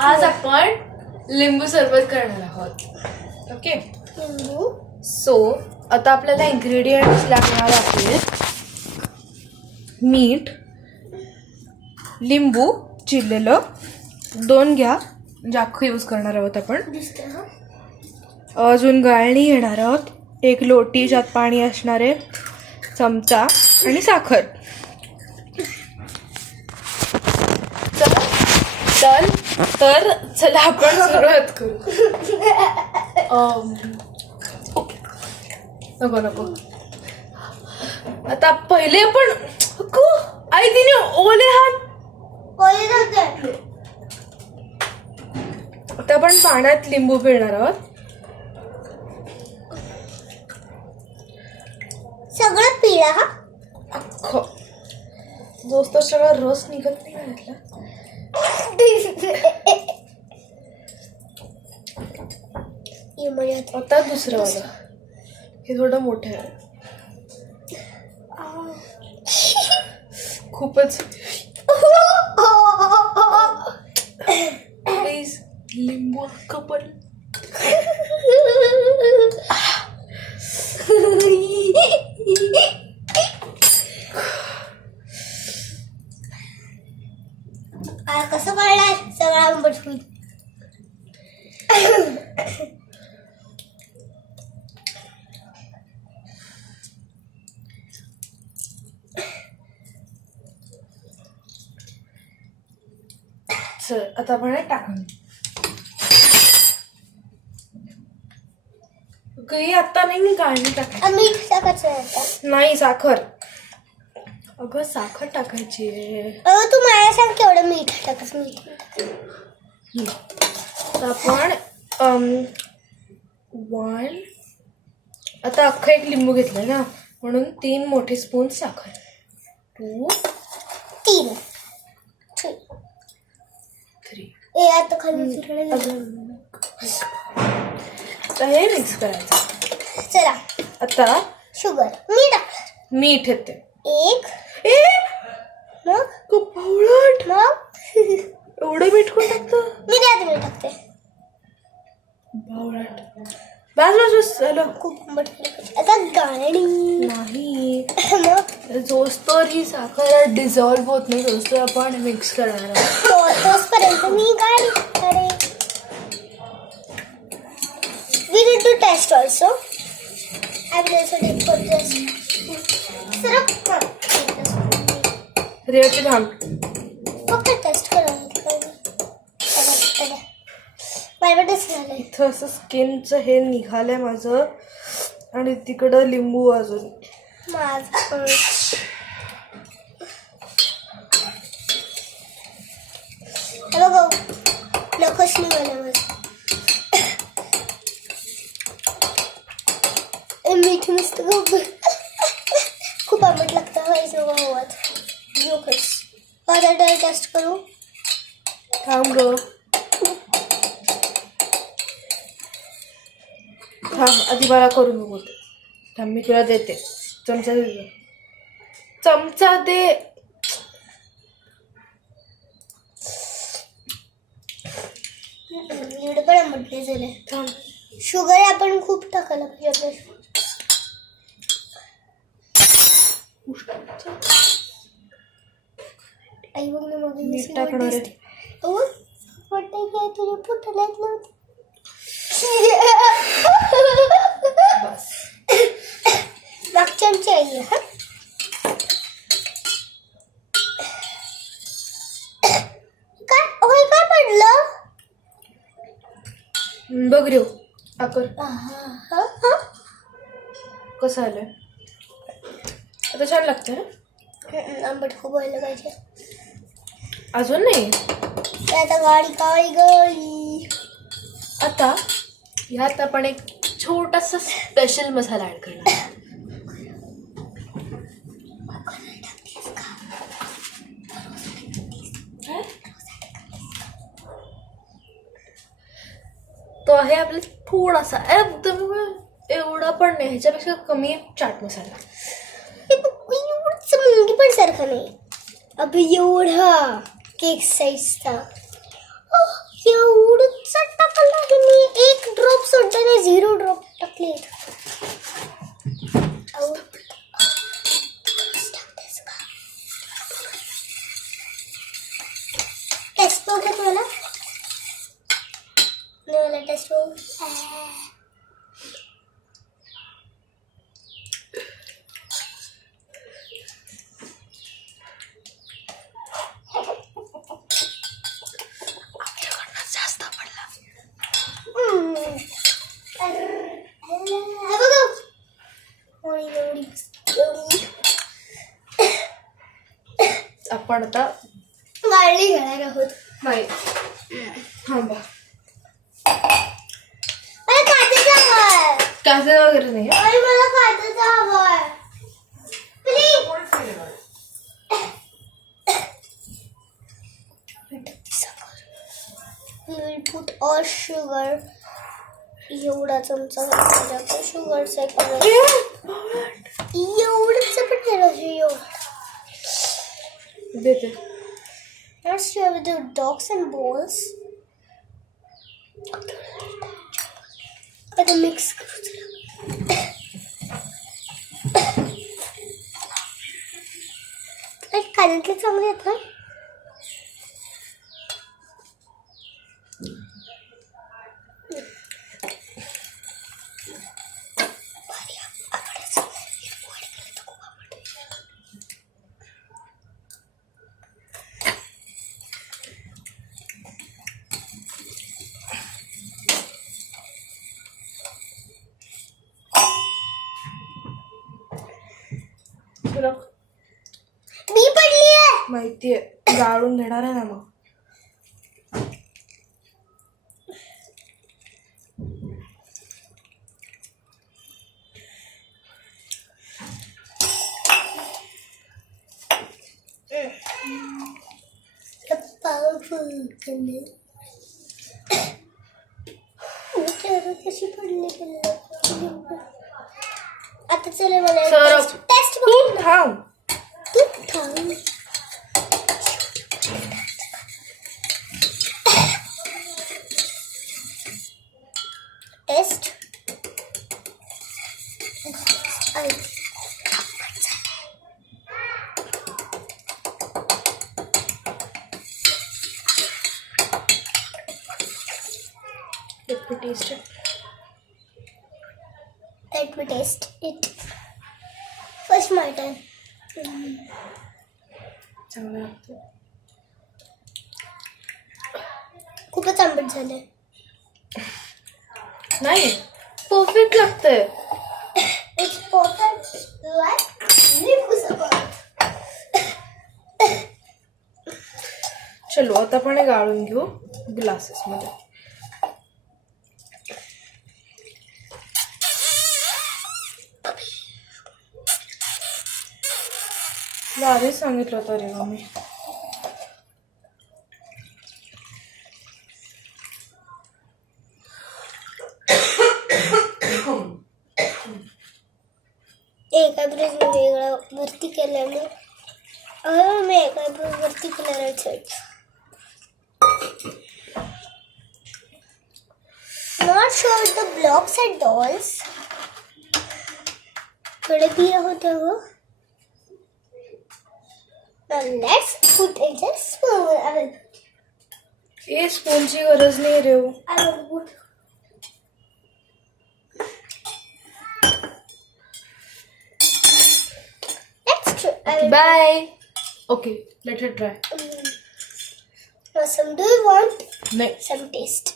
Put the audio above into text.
आज आपण लिंबू सरबत करणार आहोत. ओके, सो आता आपल्याला इन्ग्रेडियंट्स लागणार आहेत. मीठ, लिंबू चिरलेलं 2 घ्या, म्हणजे अख्खं यूज करणार आहोत आपण. अजून गाळणी घेणार आहोत, 1 लोटी ज्यात पाणी असणार आहे, चमचा आणि साखर. तर चला आपण सुरुवात करू. नको आता पहिले आपण आई तिने ओले हात. आता आपण पाण्यात लिंबू पिळणार आहोत. सगळं पिळा हा अख्खं, दोस्त सगळं रस निघत नाही घातला. आता दुसरं वाला, हे थोडं मोठं आहे, खूपच. प्लीज लिंबू अख्खं पण. कसं कळणार सगळं आंबट होईल. चल आता आपण टाकून काही आता नाही, मी गाळणी टाकायची. मीठ टाकायचं नाही, साखर. अगं साखर टाकायची आहे. तू मला सांग केवढं मीठ टाकायचं. मीठ तर आपण 1, आता अख्खा 1 लिंबू घेतलाय ना, म्हणून 3 मोठे स्पून साखर. 2, 3, 3. आता खाली आता हे मिक्स करायचं. चला आता शुगर मीठ येते. 1 मग कपावळट, मग एवढं मीठ कोण टाकतं? मी त्यात मीठ टाकते. बावळट. बस झालं. खूप आंबट आता गाळणी नाही, मग जोस्तोवर ही साखर डिझॉल्व्ह होत नाही तोस्तोवर आपण मिक्स करणार आहोत. तोचपर्यंत मी गाळणी. We need to test also. I will also take for this. Revati थांब. फक्त टेस्ट करायला माझ्या टेस्ट झालं. इथं असं स्किनचं हे निघालंय माझं, आणि तिकडं लिंबू अजून माझं बघ नखच निघालं माझं. मीठ नुसतं गप्प खूप आंबट लागतं. व्हायचं गावात आता टेस्ट करू. थांब ग, थांब, आधी मला करून बघू. थांब, मी तुला देते. चमचा दे, चमचा दे. एवढं पण आंबट नाही झालं. थांब, शुगर आपण खूप टाकायला पाहिजे. आई बघ ना मीठ टाकणार आहे. तुझ्या पोटाला येत नव्हती. बस, मागच्या आमची आई हा काय होय काय पडलं बघ रेव आकर कसं आलंय. आता छान लागतं ना. आंबट खूप व्हायला पाहिजे. अजून नाही. आता गाडी काळी गळी. आता ह्यात आपण एक छोटासा स्पेशल मसाला ऍड करणार. तो आहे आपला थोडासा, एकदम एवढा पण नाही, ह्याच्यापेक्षा कमी चाट मसाला. मुंगी पण सारखा नाही. अबे एवढा केक साईजचा. एवढंच टाकलं आहे मी. एक ड्रॉप सोडलं नाही, 0 ड्रॉप टाकले. टेस्ट बघत मला नाही, मला टेस्ट बघ. जास्त पडला. आपण आता वाळली घालणार आहोत. नाही थांबा, मला काचाचा हवाय. काचे वगैरे नाही. अरे मला काचाचा हवाय please. We will put all sugar. एवढा चमचा घालायचा शुगर सेकंड. एवढंच पडते देते. Let's share with the dogs and balls. आता मिक्स करू. कानातले चांगले आहेत ना. तुला मी पडली आहे माहितीये, गाळून घेणार आहे ना मग. कशी पडली. आता चला मला सरप. टेस्ट तू थांब. तू थांब. Taste Let me taste it. Let me taste it. First my turn. चांगलं लागतं. खूपच आंबट झालंय. नाही, परफेक्ट लागतंय. It's perfect like लिंबूसोबत. चलो आता आपण हे गाळून घेऊ ग्लासेस मध्ये. आधीच सांगितलं होतं रे मम्मी. एका ब्रिज मी वेगळा वरती केल्यानं मी एका ब्रिज वरती केल्यानं not sure the blocks and dolls थोडे दिए होते हो. Now let's put it in spoon. ये स्पूनची गरज नाही रे. I will put. Let's try. Bye. Okay, let it try. Now some do you want नाही. some taste?